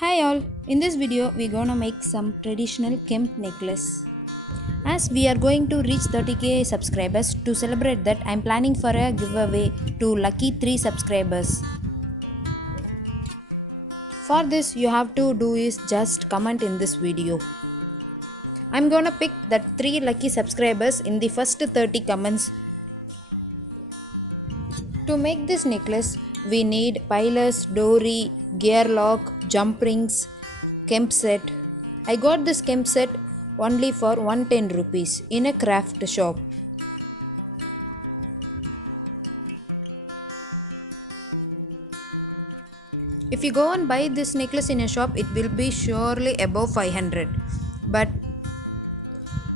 Hi all, in this video we're gonna make some traditional kemp necklace. As we are going to reach 30k subscribers, to celebrate that I'm planning for a giveaway to lucky 3 subscribers. For this you have to do is just comment in this video. I'm gonna pick that 3 lucky subscribers in the first 30 comments. To make this necklace, we need pilers, dory, gear lock, jump rings, kemp set. I got this kemp set only for 110 rupees in a craft shop. If you go and buy this necklace in a shop, it will be surely above 500. But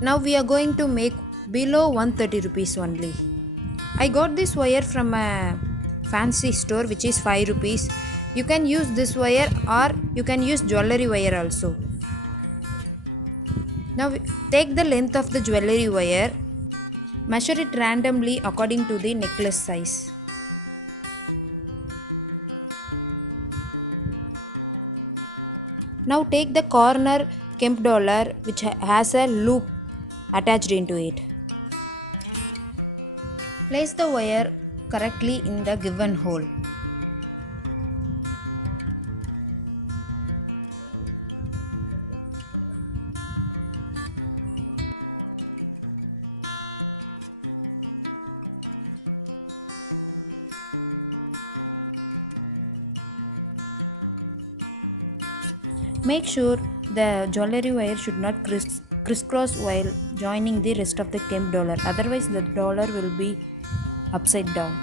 now we are going to make below 130 rupees only. I got this wire from a fancy store which is 5 rupees. You can use this wire or you can use jewellery wire also. Now take the length of the jewellery wire, measure it randomly according to the necklace size. Now take the corner kemp dollar which has a loop attached into it. Place the wire correctly in the given hole. Make sure the jewellery wire should not crisscross while joining the rest of the kemp dollar, otherwise the dollar will be upside down.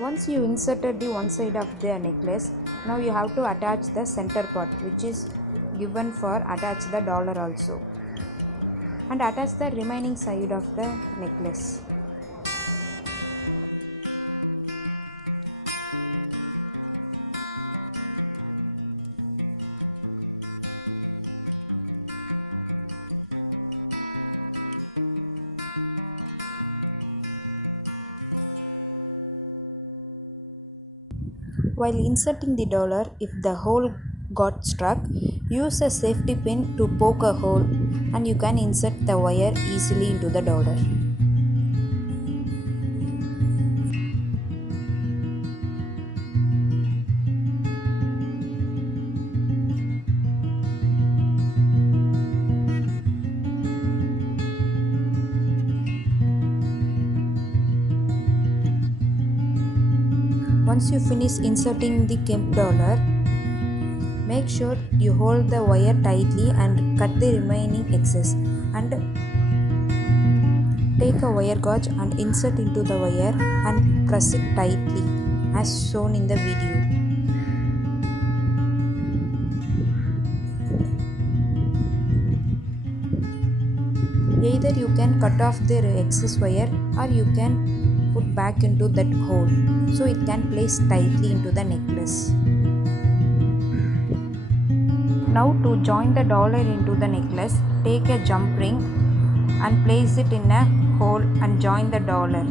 Once you inserted the one side of the necklace, now you have to attach the center part which is given for attach the dollar also, and attach the remaining side of the necklace. While inserting the dollar, if the hole got stuck, use a safety pin to poke a hole and you can insert the wire easily into the dollar. Once you finish inserting the kemp dollar, make sure you hold the wire tightly and cut the remaining excess, and take a wire gauge and insert into the wire and press it tightly as shown in the video. Either you can cut off the excess wire or you can put back into that hole so it can place tightly into the necklace. Now to join the dollar into the necklace, take a jump ring and place it in a hole and join the dollar.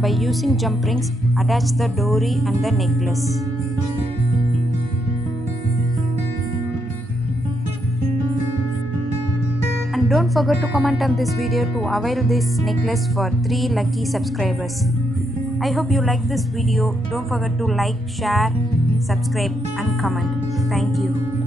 By using jump rings, attach the dory and the necklace. And don't forget to comment on this video to avail this necklace for 3 lucky subscribers. I hope you like this video. Don't forget to like, share, subscribe and comment. Thank you.